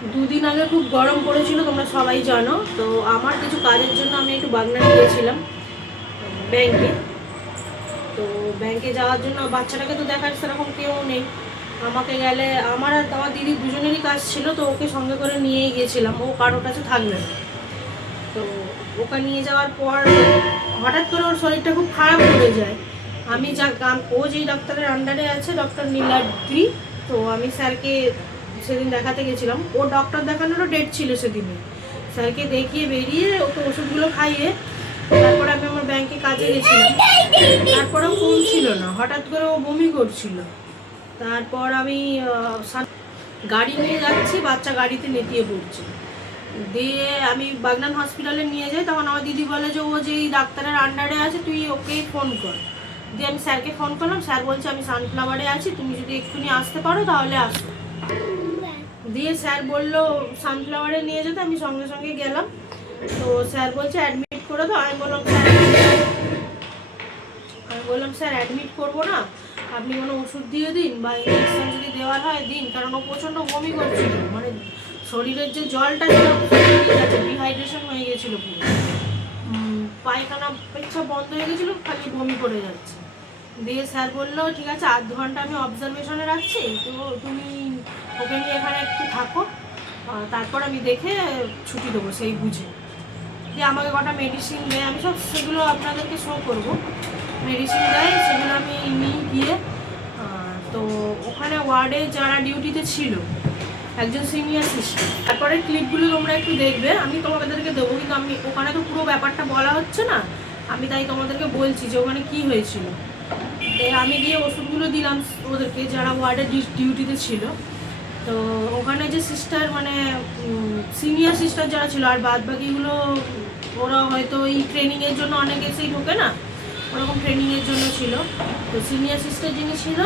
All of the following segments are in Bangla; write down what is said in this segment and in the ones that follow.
দুদিন আগে খুব গরম পড়েছিল, তোমরা সবাই জানো। তো আমার কিছু কাজের জন্য আমি একটু বাগনান গিয়েছিলাম ব্যাংকে। তো ব্যাংকে যাওয়ার জন্য বাচ্চাটাকে তো দেখার সেরকম কেউ নেই। আমাকে গেলে আমার আর আমার দিদি দুজনেরই কাজ ছিল, তো ওকে সঙ্গে করে নিয়েই গিয়েছিলাম, ও কারোর কাছে থাকবে না। তো ওকে নিয়ে যাওয়ার পর হঠাৎ করে ওর শরীরটা খুব খারাপ হয়ে যায়। আমি ও যেই ডাক্তারের আন্ডারে আছে, ডক্টর নীলাদ্রি। তো আমি স্যারকে সেদিন দেখাতে গেছিলাম, ও ডক্টর দেখানোরও ডেট ছিল সেদিনে। স্যারকে দেখিয়ে বেরিয়ে ওকে ওষুধগুলো খাইয়ে তারপরে আমি আমার ব্যাংকে কাজে গেছিলাম। তারপরেও কমছিল না, হঠাৎ করে ও বমি করছিল। তারপর আমি গাড়ি নিয়ে যাচ্ছি, বাচ্চা গাড়িতে নেতিয়ে পড়ছে। দিয়ে আমি বাগনান হসপিটালে নিয়ে যাই, তখন আমার দিদি বলে যে ও যেই ডাক্তারের আন্ডারে আছে তুই ওকে ফোন কর। দিয়ে আমি স্যারকে ফোন করলাম, স্যার বলছে আমি সানফ্লাওয়ারে আছি, তুমি যদি এক্ষুনি আসতে পারো তাহলে আসো। দিয়ে স্যার বললো সানফ্লাওয়ারে নিয়ে যেতে, আমি সঙ্গে সঙ্গে গেলাম। তো স্যার বলছে অ্যাডমিট করে দাও। আমি বললাম স্যার অ্যাডমিট করবো না, আপনি কোনো ওষুধ দিয়ে দিন বা ইঞ্জেকশন যদি দেওয়ার হয় দিন, কারণ ও প্রচণ্ড বমি করছিল। মানে শরীরের যে জলটা সেটা ডিহাইড্রেশন হয়ে গেছিলো পুরো, পায়খানা পেচ্ছাপ বন্ধ হয়ে গেছিলো, খালি বমি করে যাচ্ছে। দিয়ে স্যার বললো ঠিক আছে 8 ঘন্টা আমি অবজারভেশনে রাখছি, তো তুমি ওকে নিয়ে এখানে একটু থাকো, তারপর আমি দেখে ছুটি দেবো সেই বুঝে। দিয়ে আমাকে কটা মেডিসিন দেয়, আমি সব সেগুলো আপনাদেরকে শো করবো। মেডিসিন দেয়, সেগুলো আমি নিয়ে গিয়ে তো ওখানে ওয়ার্ডে যারা ডিউটিতে ছিল একজন সিনিয়র সিস্টার, তারপরে ক্লিপগুলো তোমরা একটু দেখবে, আমি তোমাদেরকে দেবো, কিন্তু আমি ওখানে তো পুরো ব্যাপারটা বলা হচ্ছে না, আমি তাই তোমাদেরকে বলছি যে ওখানে কী হয়েছিল। আমি গিয়ে ওষুধগুলো দিলাম ওদেরকে যারা ওয়ার্ডের ডিউটিতে ছিল। তো ওখানে যে সিস্টার মানে সিনিয়র সিস্টার যারা ছিল, আর বাদ বাকিগুলো ওরা হয়তো এই ট্রেনিংয়ের জন্য অনেক এসেই ঢোকে না, ওরকম ট্রেনিংয়ের জন্য ছিল। তো সিনিয়র সিস্টার যিনি ছিল,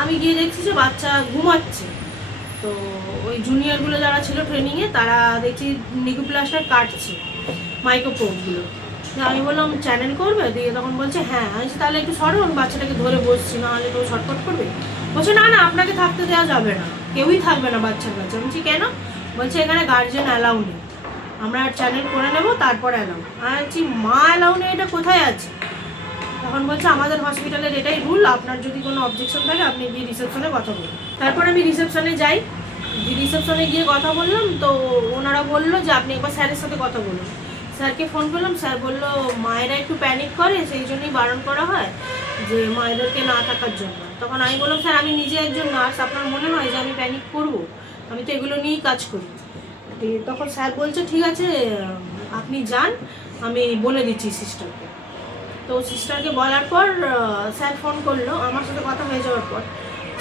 আমি গিয়ে দেখছি যে বাচ্চা ঘুমাচ্ছে। তো ওই জুনিয়রগুলো যারা ছিল ট্রেনিংয়ে তারা দেখছি নিকোপ্লাস্টার কাটছে মাইক্রোপ্রোবগুলো। আমি বললাম চ্যানেল করবে, দিয়ে তখন বলছে হ্যাঁ। আমি তাহলে একটু সরো, আমি বাচ্চাটাকে ধরে বসছি, নাহলে তো শর্টকট করবে। বলছে না না আপনাকে থাকতে দেওয়া যাবে না, কেউই থাকবে না বাচ্চার কাছে। বলছি কেন? বলছে এখানে গার্জেন অ্যালাউ নেই, আমরা চ্যানেল করে নেবো তারপর অ্যালাউ। আমি বলছি মা অ্যালাউ নেই এটা কোথায় আছে? তখন বলছে আমাদের হসপিটালের এটাই রুল, আপনার যদি কোনো অবজেকশন থাকে আপনি গিয়ে রিসেপশনে কথা বলুন। তারপর আমি রিসেপশনে যাই, রিসেপশনে গিয়ে কথা বললাম। তো ওনারা বললো যে আপনি একবার স্যারের সাথে কথা বলুন। স্যারকে ফোন করলাম, স্যার বললো মায়েরা একটু প্যানিক করে, সেই জন্যই বারণ করা হয় যে মায়েদেরকে না থাকার জন্য। তখন আমি বললাম স্যার আমি নিজে একজন নার্স, আপনার মনে হয় যে আমি প্যানিক করব? আমি তো এগুলো নিয়েই কাজ করি। তখন স্যার বলছে ঠিক আছে আপনি যান, আমি বলে দিচ্ছি সিস্টারকে। তো সিস্টারকে বলার পর স্যার ফোন করলো, আমার সাথে কথা হয়ে যাওয়ার পর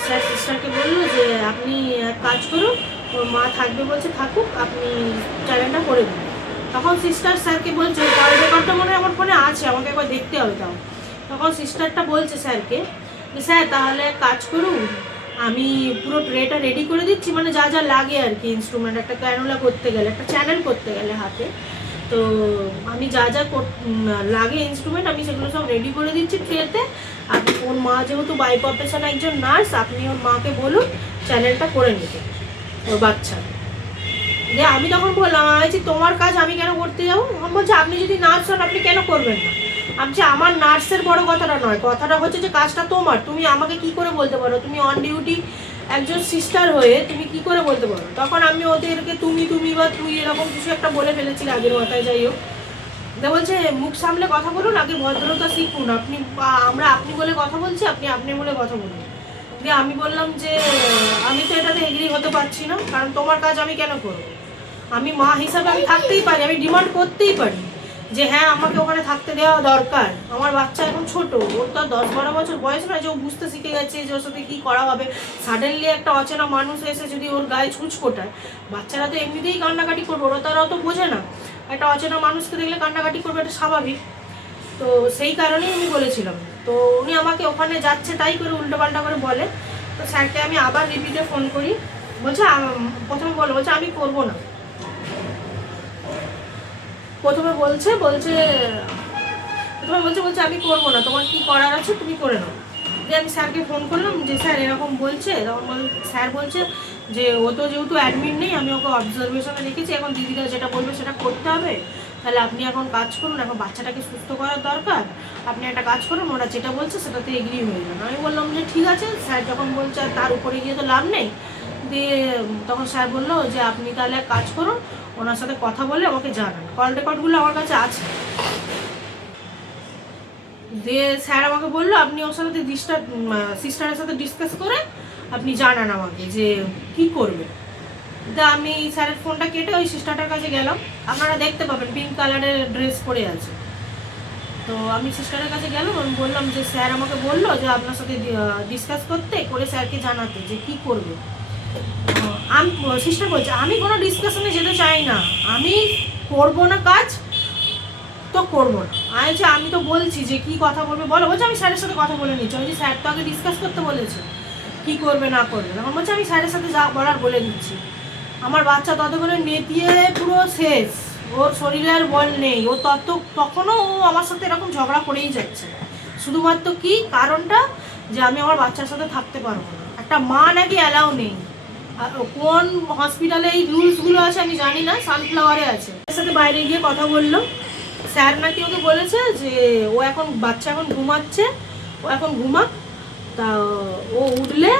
স্যার সিস্টারকে বললো যে আপনি এক কাজ করুন, ওর মা থাকবে বলছে থাকুক, আপনি চ্যানেলটা করে দিন। তখন সিস্টার স্যারকে বলছে, কল রেকর্ডটা মনে হয় আমার ফোনে আছে, আমাকে একবার দেখতে হবে তাও। তখন সিস্টারটা বলছে স্যারকে যে স্যার তাহলে কাজ করুন, আমি পুরো ট্রেটা রেডি করে দিচ্ছি, মানে যা যা লাগে আর কি ইনস্ট্রুমেন্ট, একটা ক্যানোলা করতে গেলে, একটা চ্যানেল করতে গেলে হাতে, তো আমি যা যা লাগে ইনস্ট্রুমেন্ট আমি সেগুলো সব রেডি করে দিচ্ছি ট্রেতে। আপনি ওর মা যেহেতু বাই প্রফেশন একজন নার্স, আপনি ওর মাকে বলুন চ্যানেলটা করে নিতে ওর বাচ্চা। যে আমি তখন বললাম আমি তোমার কাজ আমি কেন করতে যাবো? আমি বলছি আপনি যদি নার্স হন আপনি কেন করবেন না? আমি আমার নার্সের বড় কথাটা নয়, কথাটা হচ্ছে যে কাজটা তোমার, তুমি আমাকে কি করে বলতে পারো? তুমি অন ডিউটি একজন সিস্টার হয়ে তুমি কি করে বলতে পারো? তখন আমি ওদেরকে তুমি তুমি বা তুই এরকম কিছু একটা বলে ফেলেছি আগের মাথায়, যাই হোক। বলছে মুখ সামলে কথা বলুন, আগে ভদ্রতা শিখুন, আপনি আমরা আপনি বলে কথা বলছি, আপনি আপনি বলে কথা বলুন। দিয়ে আমি বললাম যে আমি তো এটাতে এগ্রি হতে পারছি না, কারণ তোমার কাজ আমি কেন করবো? আমি মা হিসাবে আমি থাকতেই পারি, আমি ডিমান্ড করতেই পারি যে হ্যাঁ আমাকে ওখানে থাকতে দেওয়া দরকার। আমার বাচ্চা এখন ছোট, ওর তো 10-12 বছর বয়স নয় যে ও বুঝতে শিখে গেছে যে ওর সাথে কী করা হবে। সাডেনলি একটা অচেনা মানুষ এসে যদি ওর গায়ে ছুঁচ ফোটায়, বাচ্চারা তো এমনিতেই কান্নাকাটি করবে, ওরা তারাও তো বোঝে না, একটা অচেনা মানুষকে দেখলে কান্নাকাটি করবে, এটা স্বাভাবিক। তো সেই কারণেই আমি বলেছিলাম। তো উনি আমাকে ওখানে যাচ্ছে তাই করে উল্টোপাল্টা করে বলে। তো স্যারকে আমি আবার রিপিটে ফোন করি, বলছে প্রথমে বলছে আমি করবো না। প্রথমে বলছে আমি করবো না, তোমার কি করার আছে তুমি করে নাও। দিয়ে আমি স্যারকে ফোন করলাম যে স্যার এরকম বলছে, তখন স্যার বলছে যে ও তো যেহেতু অ্যাডমিট নেই, আমি ওকে অবজারভেশনে রেখেছি, এখন দিদিরা যেটা বলবে সেটা করতে হবে। তাহলে আপনি এখন কাজ করুন, এখন বাচ্চাটাকে সুস্থ করার দরকার, আপনি একটা কাজ করুন, ওরা যেটা বলছে সেটাতে এগ্রি হয়ে যান। আমি বললাম যে ঠিক আছে, স্যার যখন বলছে আর তার উপরে গিয়ে তো লাভ নেই। দিয়ে তখন স্যার বললো যে আপনি তাহলে এক কাজ করুন, ওনার সাথে কথা বলে আমাকে জানান, কল রেকর্ডগুলো আমার কাছে আছে। দিয়ে স্যার আমাকে বললো আপনি ওর সাথে সিস্টারের সাথে ডিসকাস করে আপনি জানান আমাকে যে কি করবে। তা আমি স্যারের ফোনটা কেটে ওই সিস্টারটার কাছে গেলাম, আপনারা দেখতে পাবেন পিঙ্ক কালারের ড্রেস পরে আছে। তো আমি সিস্টারের কাছে গেলাম, আমি বললাম যে স্যার আমাকে বললো যে আপনার সাথে ডিসকাস করতে, করে স্যারকে জানাতে যে কি করবে। আমি সিস্টার বলছে আমি কোনো ডিসকাশনে যেতে চাই না, আমি করবো না কাজ তো করবো না। আমি তো বলছি যে কি কথা বলবে বলো। বলছে আমি স্যারের সাথে কথা বলে নিচ্ছি। আমি যে স্যার তো আগে ডিসকাস করতে বলেছে কি করবে না করবে, তখন বলছে আমি স্যারের সাথে যা বলার বলে দিচ্ছি। আমার বাচ্চা ততক্ষণে নেতিয়ে পুরো শেষ, ওর শরীরে আর বল নেই, ও তখনও ও আমার সাথে এরকম ঝগড়া করেই যাচ্ছে। শুধুমাত্র কি কারণটা, যে আমি আমার বাচ্চার সাথে থাকতে পারবো না। একটা মা নাকি অ্যালাউ নেই, আর কোন হসপিটালে এই রুলসগুলো আছে আমি জানি না, সানফ্লাওয়ারে আছে। এর সাথে বাইরে গিয়ে কথা বললো, স্যার নাকি ওকে বলেছে যে ও এখন বাচ্চা এখন ঘুমাচ্ছে, ও এখন ঘুমাক, তা ও উঠলে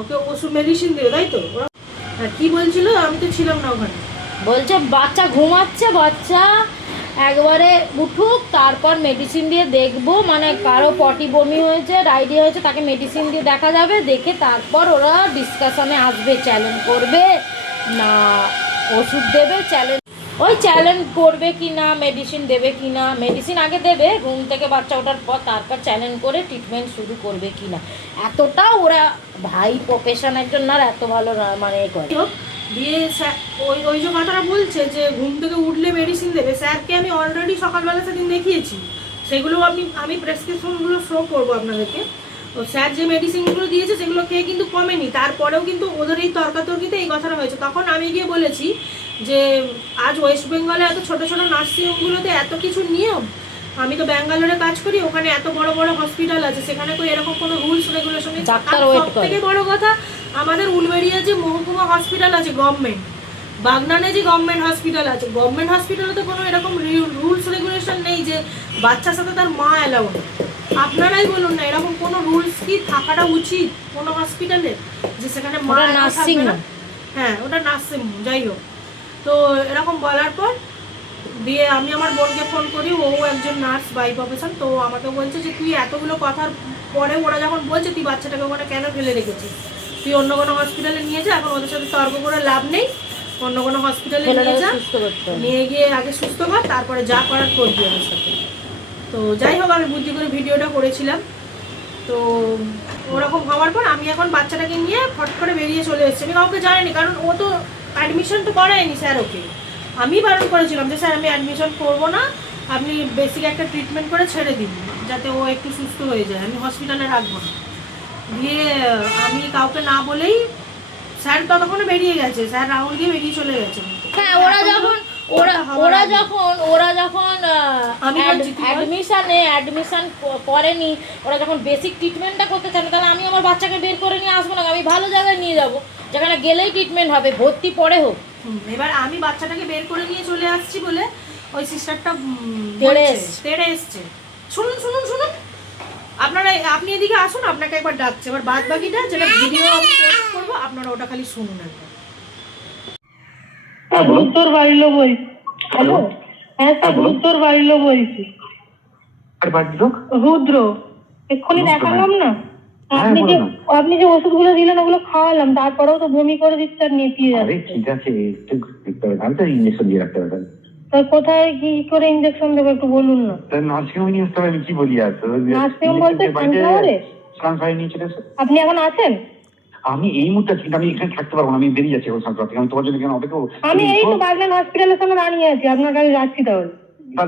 ওকে ওষুধ মেডিসিন দেবে, তাই তো? ওরা কি বলছিল, আমি তো ছিলাম না ওখানে। বলছে বাচ্চা ঘুমাচ্ছে, বাচ্চা একবারে উঠুক, তারপর মেডিসিন দিয়ে দেখবো, মানে কারো পটি বমি হয়েছে, ডায়রিয়া হয়েছে, তাকে মেডিসিন দিয়ে দেখা যাবে, দেখে তারপর ওরা ডিসকাশনে আসবে, চ্যালেঞ্জ করবে না ওষুধ দেবে, চ্যালেঞ্জ করবে কি না, মেডিসিন দেবে কি না। মেডিসিন আগে দেবে, ঘুম থেকে বাচ্চা ওঠার পর, তারপর চ্যালেঞ্জ করে ট্রিটমেন্ট শুরু করবে কি না। এতটা ওরা ভাই প্রফেশন একজন না, এত ভালো না মানে করে। দিয়ে স্যার ওই যে কথাটা বলছে যে ঘুম থেকে উঠলে মেডিসিন দেবে, স্যারকে আমি অলরেডি সকালবেলা সেদিন দেখিয়েছি, সেগুলো আমি প্রেসক্রিপশনগুলো শো করবো আপনাদেরকে। তো স্যার যে মেডিসিনগুলো দিয়েছে সেগুলো খেয়ে কিন্তু কমেনি, তারপরেও কিন্তু ওদের এই তর্কাতর্কিতে এই কথাটা হয়েছে। তখন আমি গিয়ে বলেছি যে আজ ওয়েস্ট বেঙ্গলে এত ছোটো ছোটো নার্সিংহোমগুলোতে এত কিছু নিয়ম, আমি তো ব্যাঙ্গালোরে কাজ করি, ওখানে এত বড় বড় হসপিটাল আছে, সেখানে তো এরকম কোনো রুলস রেগুলেশন নেই। সব থেকে বড় কথা, আমাদের উলবেড়িয়া যে মহকুমা হসপিটাল আছে গভর্নমেন্ট, বাগনানে যে গভর্নমেন্ট হসপিটাল আছে, গভর্নমেন্ট হসপিটালে তো কোনো এরকম রুলস রেগুলেশন নেই যে বাচ্চার সাথে তার মা অ্যালাউ নেই। আপনারাই বলুন না, এরকম কোনো রুলস কি থাকাটা উচিত কোনো হসপিটালে, যে সেখানে মা নার্সিং না? হ্যাঁ, ওটা নার্সিং, যাই হোক। তো এরকম বলার পর দিয়ে আমি আমার বোনকে ফোন করি, ও একজন নার্স বাই প্রফেশন। তো আমাকে বলছে যে তুই এতগুলো কথার পরে ওরা যখন বলছে তুই বাচ্চাটাকে ওখানে কেন ফেলে রেখেছিস, তুই অন্য কোনো হসপিটালে নিয়ে যা, এখন ওদের সাথে তর্ক করে লাভ নেই, অন্য কোনো হসপিটালে নিয়ে যা, নিয়ে গিয়ে আগে সুস্থ কর, তারপরে যা করার করবি ওদের সাথে। তো যাই হোক, আমি বুদ্ধি করে ভিডিওটা করেছিলাম। তো ওরকম হওয়ার পর আমি এখন বাচ্চাটাকে নিয়ে ফট করে বেরিয়ে চলে এসেছি। আমি কাউকে জানিনি, কারণ ও তো অ্যাডমিশন তো করায়নি স্যার ওকে। আমি বারণ করেছিলাম যে স্যার আমি অ্যাডমিশন করবো না, আপনি বেসিক একটা ট্রিটমেন্ট করে ছেড়ে দিন যাতে ও একটু সুস্থ হয়ে যায়, আমি হসপিটালে রাখবো না। দিয়ে আমি কাউকে না বলেই স্যার ততক্ষণে বেরিয়ে গেছে, স্যার রাহুল গিয়ে বেরিয়ে চলে গেছে। হ্যাঁ, ওরা যখন অ্যাডমিশন করেনি, ওরা যখন বেসিক ট্রিটমেন্টটা করতে চান, তাহলে আমি আমার বাচ্চাকে বের করে নিয়ে আসবো না, আমি ভালো জায়গায় নিয়ে যাবো যেখানে গেলেই ট্রিটমেন্ট হবে, ভর্তি পরে হোক। এবার আমি বাচ্চাটাকে বের করে নিয়ে চলে আসছি বলে ওই সিস্টারটা তেড়ে এসছে। শুনুন শুনুন শুনুন, আপনি এদিকে আসুন, আপনাকে একবার ডাকছে। এবার বাদ বাকিটা যেটা ভিডিও আমি পোস্ট করবো আপনারা ওটা খালি শুনুন একবার। তোর বাড়ির লোক বলছি। হ্যালো, হ্যাঁ স্যার, তোর বাড়ির লোক বলছি। রুদ্র, এক্ষুনি দেখালাম না, আপনি যে ওষুধগুলো দিলেন ওগুলো খাওয়ালাম, তারপরেও তো বমি করে দিচ্ছে আর নেতিয়ে যাচ্ছে। ঠিক আছে, আমি তো ইঞ্জেকশন দিয়ে রাখতে পারতাম। কোথায় কি করে ইঞ্জেকশন দেবো একটু বলুন না। নার্সিংহোম নিয়ে আসতে হবে, আমি কি বলি? আর নার্সিংহোম বলতে সানফ্লাওয়ারে নিয়ে চলে এসে। আপনি এখন আছেন? আমি এই মুহূর্তে কিন্তু আমি এখানে থাকতে পারবো না, আমি বেরিয়ে যাচ্ছি এখন সানফ্লাওয়ার থেকে। আমি তোমার জন্য কেন অপেক্ষা করবো? আমি এই তো বাগনান হসপিটালের সামনে দাঁড়িয়ে আছি, আপনার কাছে যাচ্ছি তাহলে।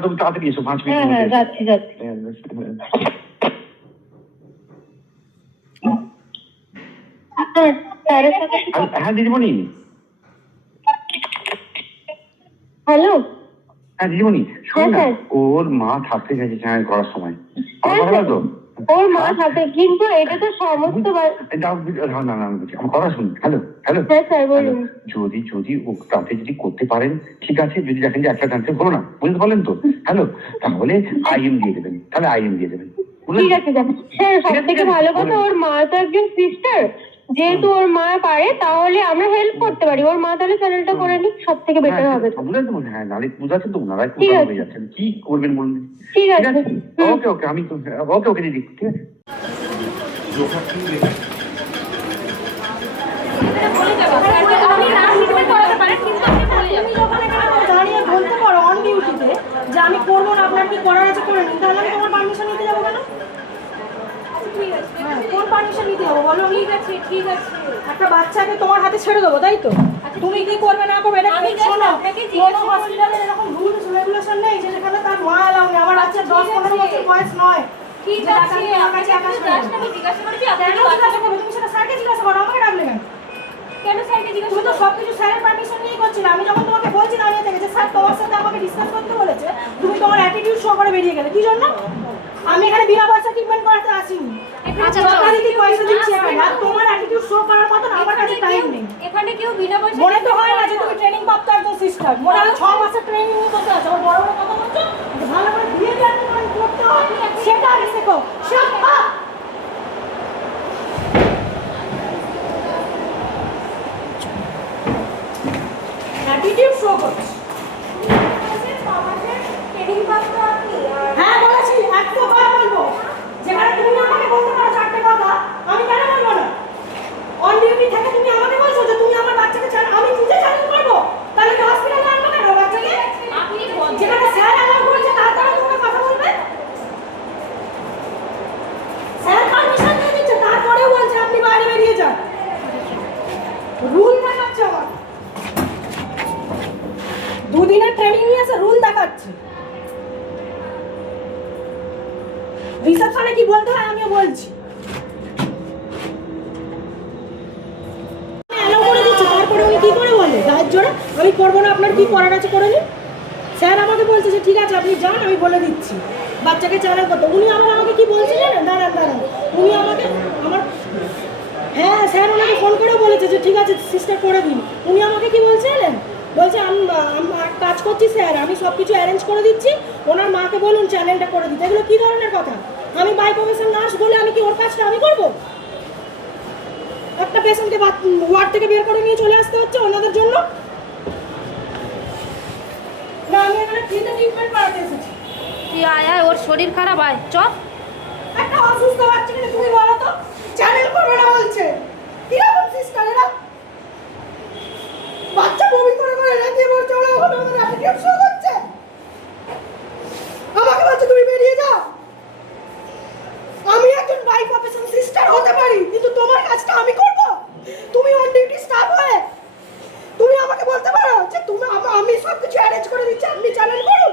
তুমি তাড়াতাড়ি এসো, 5 মিনিট। হ্যাঁ, যাচ্ছি। হ্যাঁ দিদিমণি। হ্যালো, হ্যাঁ দিদিমণি, শোনো না, ওর মা থাকতে গেছে করার সময়। তো ওর মা সাথে, কিন্তু এটা তো সমস্ত আমার কথা শুনুন। হ্যালো হ্যালো হ্যাঁ স্যার বলুন। যদি যদি ও তাতে যদি করতে পারেন ঠিক আছে, যদি দেখেন যে একটা ট্রান্সফার হলো না, বুঝতে পারলেন তো? হ্যালো, তাহলে আইএম দিয়ে দেবেন, তাহলে আইএম দিয়ে দেবেন। ঠিক আছে স্যার, সব থেকে ভালো কথা ওর মা তো একজন সিস্টার, যেহেতু ওর মা পারে তাহলে আমরা হেল্প করতে পারি। ওর মা তাহলে চ্যানেলটা করে নিক, সব থেকে বেটার হবে। হ্যাঁ, নালে বুঝাচ্ছেন তো, ওনারা একটু হয়ে যাচ্ছেন, কি করবেন বলুন? ঠিক আছে ওকে ওকে, আমি ওকে ওকে দিদি, ঠিক আছে। দাঁড়িয়ে বলতে পারো অন ডিউটিতে যে আমি করবো না, আপনার কি করার আছে করে নিন, তাহলে আমি তোমার পারমিশন নিতে যাবো কেন? কোন পারমিশন নিতে যাবো বলো? ঠিক আছে ঠিক আছে, একটা বাচ্চাকে তোমার হাতে ছেড়ে দেবো তাই তো? তুমি কি করবে না করবে এটা শোনো। কোনো হসপিটালে এরকম রুলস রেগুলেশন নেই যে সেখানে তার মা এলাও নেই। আমার বাচ্চা 10-15 বছর বয়স নয়। ঠিক আছে, আমি জিজ্ঞাসা করেছি, আপনি জিজ্ঞাসা করবে, তুমি সেটা স্যারকে জিজ্ঞাসা করো, আমাকে ডাকলে কেন? কেন স্যারকে জিজ্ঞাসা? তুমি তো সবকিছু স্যারের পারমিশন নিয়ে করছিলে। আমি যখন তোমাকে বলছি দাঁড়িয়ে থেকে যে স্যার তোমার সাথে আমাকে ডিসকাস করতে বলেছে, তুমি তোমার অ্যাটিটিউড শো করে বেরিয়ে গেলে, কি জন্য? আমি এখানে বিনা পয়সা ট্রিটমেন্ট করাতে আসিনি। যথারীতি পয়সা দিচ্ছি এখানে, আর তোমার অ্যাটিটিউড শো করার মতো আমার কাছে টাইম নেই। এখানে কেউ বিনা পয়সা মনে তো হয় না যে তুমি ট্রেনিং প্রাপ্ত একজন সিস্টার। মনে হয় 6 মাসের ট্রেনিং নিয়ে করতে আছে। ওর বড় বড় কথা বলছো, ভালো করে বিহেভিয়ার করতে হয় সেটা আগে শেখো। শেখা অ্যাটিটিউড শো করছে। হ্যাঁ বলেছি, 100 বার বলবো। যেখানে তুমি আমাকে বলতে পারো 4টে কথা, আমি কেন বলবো না? অন ডিউটি থেকে তুমি আমাকে বলছো যে তুমি আমার বাচ্চাকে আমি নিজে চ্যালেঞ্জ করবো, তাহলে কি হসপিটালে আনবো কেন বাচ্চাকে? যেখানে স্যার অ্যালাউ করেছে তারপরে তোমরা কথা বলবে? স্যার পারমিশন দিয়ে দিচ্ছে, তারপরেও বলছে আপনি বাইরে বেরিয়ে যান। রুল দেখাচ্ছে আমার, দুদিনের ট্রেনিং নিয়ে এসে রুল দেখাচ্ছে। রিসেপশনে কি বলতে হয় আমিও বলছি। অ্যালাউ করে দিচ্ছে, তারপরে উনি কি করে বলে গায়ের জোরে আমি করবো না, আপনার কি করার আছে করে নিন। স্যার আমাকে বলছে যে ঠিক আছে আপনি যান, আমি বলে দিচ্ছি বাচ্চাকে চ্যানেল করতে। উনি আমাকে কি বলছে জানেন? দাঁড়ান, উনি আমাকে হ্যাঁ স্যার ওনাকে ফোন করেও বলেছে যে ঠিক আছে সিস্টার করে দিন। উনি আমাকে কি বলছে জানেন? বলছে আমি কাজ করছি স্যার, আমি সব কিছু অ্যারেঞ্জ করে দিচ্ছি, ওনার মাকে বলুন চ্যানেলটা করে দিতে। এগুলো কী ধরনের কথা? আমি বাই প্রফেশন নার্স বলে আমি কি ওর কাজটা আমি করবো? একটা পেশেন্টকে ওয়ার্ড থেকে বের করে নিয়ে চলে আসতে হচ্ছে ওনাদের জন্য। না, আমি এখানে ফ্রিতে ট্রিটমেন্ট করাতে এসেছি। তুই আয় আয়, ওর শরীর খারাপ, আয় চপ। একটা অসুস্থ বাচ্চাকে তুমি বলো তো চ্যানেল করবে না বলছে। কিরকম সিস্টার এরা? বাচ্চা বমি করে রেখে বলছে ওরা ওখানে ওদের অ্যাটিটিউড শো করছে। আমাকে বলছে তুমি বেরিয়ে যাও। আমি একজন বাই প্রফেশন সিস্টার হতে পারি, কিন্তু তোমার কাজটা আমি করব? তুমি অন ডিউটি স্টাফ হয়ে তুমি আমাকে বলতে পারো যে তুমি আমি সব কিছু অ্যারেঞ্জ করে দিচ্ছি, আপনি চ্যানেল করুন।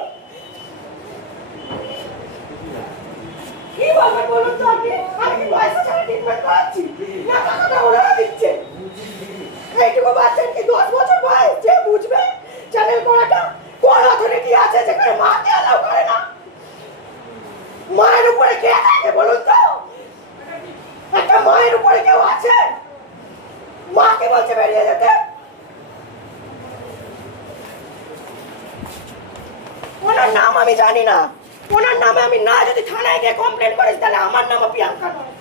কি বলবেন বলুন তো আপনি? আমি কি পয়সা ছাড়া ট্রিটমেন্ট করাচ্ছি না টাকাটা ওরা দিচ্ছে? এইটুকু বাচ্চার কি 10 বছর বয়স, যে বুঝবে চ্যানেল করাটা? কোন অথরিটি আছে যেখানে মাকে অ্যালাউ করে না? মায়ের উপরে কে থাকে বলুন তো? একটা মায়ের উপরে কেউ আছে? মাকে বলছে বেরিয়ে যেতে। ওনার নাম আমি জানি না, ওনার নামে আমি না যদি থানায় গিয়ে কমপ্লেন করিস তাহলে আমার নামও প্রিয়াঙ্কা নয়।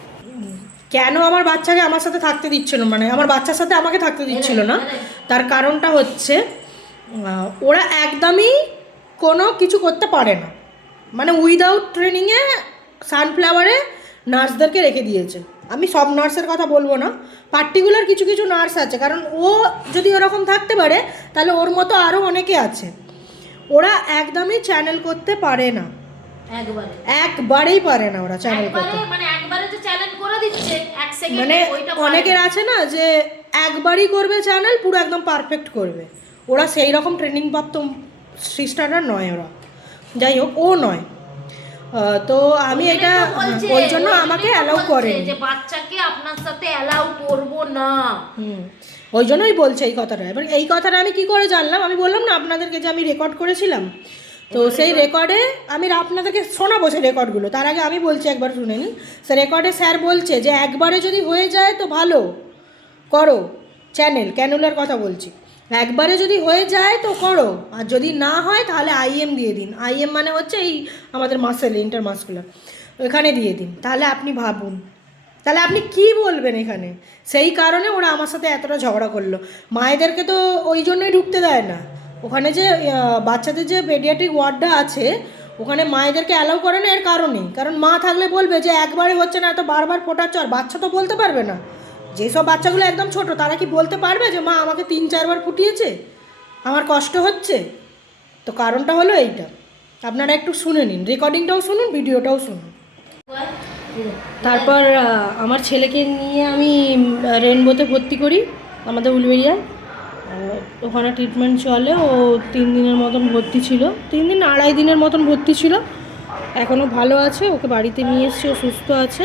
কেন আমার বাচ্চাকে আমার সাথে থাকতে দিচ্ছিল, মানে আমার বাচ্চার সাথে আমাকে থাকতে দিচ্ছিল না, তার কারণটা হচ্ছে ওরা একদমই কোনো কিছু করতে পারে না। মানে উইদাউট ট্রেনিংয়ে সানফ্লাওয়ারে নার্সদেরকে রেখে দিয়েছে। আমি সব নার্সের কথা বলবো না, পার্টিকুলার কিছু কিছু নার্স আছে, কারণ ও যদি ওরকম থাকতে পারে তাহলে ওর মতো আরও অনেকে আছে। ওরা একদমই চ্যানেল করতে পারে না, একবারেই পারে না ওরা চ্যানেল করতে। মানে একবারে যে চ্যানেল করে দিচ্ছে এক সেকেন্ডে, মানে ওইটা অনেকের আছে না যে একবারই করবে চ্যানেল, পুরো একদম পারফেক্ট করবে। ওরা সেই রকম ট্রেনিং প্রাপ্ত সিস্টাররা নয় ওরা। যাই হোক, ও নয়। তো আমি এটা ওই জন্য আমাকে অ্যালাউ করে যে বাচ্চাকে আপনার সাথে অ্যালাউ করব না। ওই জন্যই বলছে এই কথাটা। এবার এই কথাটা আমি কি করে জানলাম? আমি বললাম না আপনাদেরকে যে আমি রেকর্ড করেছিলাম, তো সেই রেকর্ডে আমি আপনাদেরকে শোনাবো সেই রেকর্ডগুলো, তার আগে আমি বলছি একবার শুনে নিন। সে রেকর্ডে স্যার বলছে যে একবারে যদি হয়ে যায় তো ভালো করো, ক্যানুলার কথা বলছি, একবারে যদি হয়ে যায় তো করো, আর যদি না হয় তাহলে আইএম দিয়ে দিন। আইএম মানে হচ্ছে এই আমাদের মাসেল, ইন্টারমাসকুলার, ওখানে দিয়ে দিন। তাহলে আপনি ভাবুন, তাহলে আপনি কি বলবেন এখানে? সেই কারণে ওরা আমার সাথে এতটা ঝগড়া করলো। মায়েদেরকে তো ওই জন্যই ঢুকতে দেয় না, ওখানে যে বাচ্চাদের যে পেডিয়াট্রিক ওয়ার্ডটা আছে ওখানে মায়েদেরকে অ্যালাউ করে না এর কারণেই, কারণ মা থাকলে বলবে যে একবারে হচ্ছে না, এত বারবার ফোটাচ্ছ, আর বাচ্চা তো বলতে পারবে না। যেসব বাচ্চাগুলো একদম ছোট তারা কি বলতে পারবে যে মা আমাকে 3-4 বার ফুটিয়েছে, আমার কষ্ট হচ্ছে? তো কারণটা হলো এইটা। আপনারা একটু শুনে নিন, রেকর্ডিংটাও শুনুন, ভিডিওটাও শুনুন। তারপর আমার ছেলেকে নিয়ে আমি রেনবোতে ভর্তি করি, আমাদের উলবেড়িয়ায়। ওখানে ট্রিটমেন্ট চলে। ও 3 দিনের মতন ভর্তি ছিল, 3 দিন 2.5 দিনের মতন ভর্তি ছিল। এখনও ভালো আছে, ওকে বাড়িতে নিয়ে এসেছি, ও সুস্থ আছে।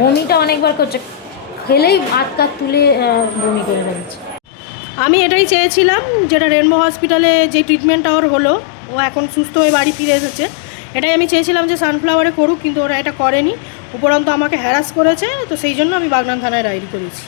বমিটা অনেকবার করছে, খেলেই হাত কাত তুলে বমি করে ফেলছে। আমি এটাই চেয়েছিলাম, যেটা রেনবো হসপিটালে যে ট্রিটমেন্টটা ওর হলো, ও এখন সুস্থ হয়ে বাড়ি ফিরে এসেছে, এটাই আমি চেয়েছিলাম যে সানফ্লাওয়ারে করুক, কিন্তু ওরা এটা করেনি, উপরন্তু আমাকে হ্যারাস করেছে। তো সেই জন্য আমি বাগনান থানায় ডায়েরি করেছি।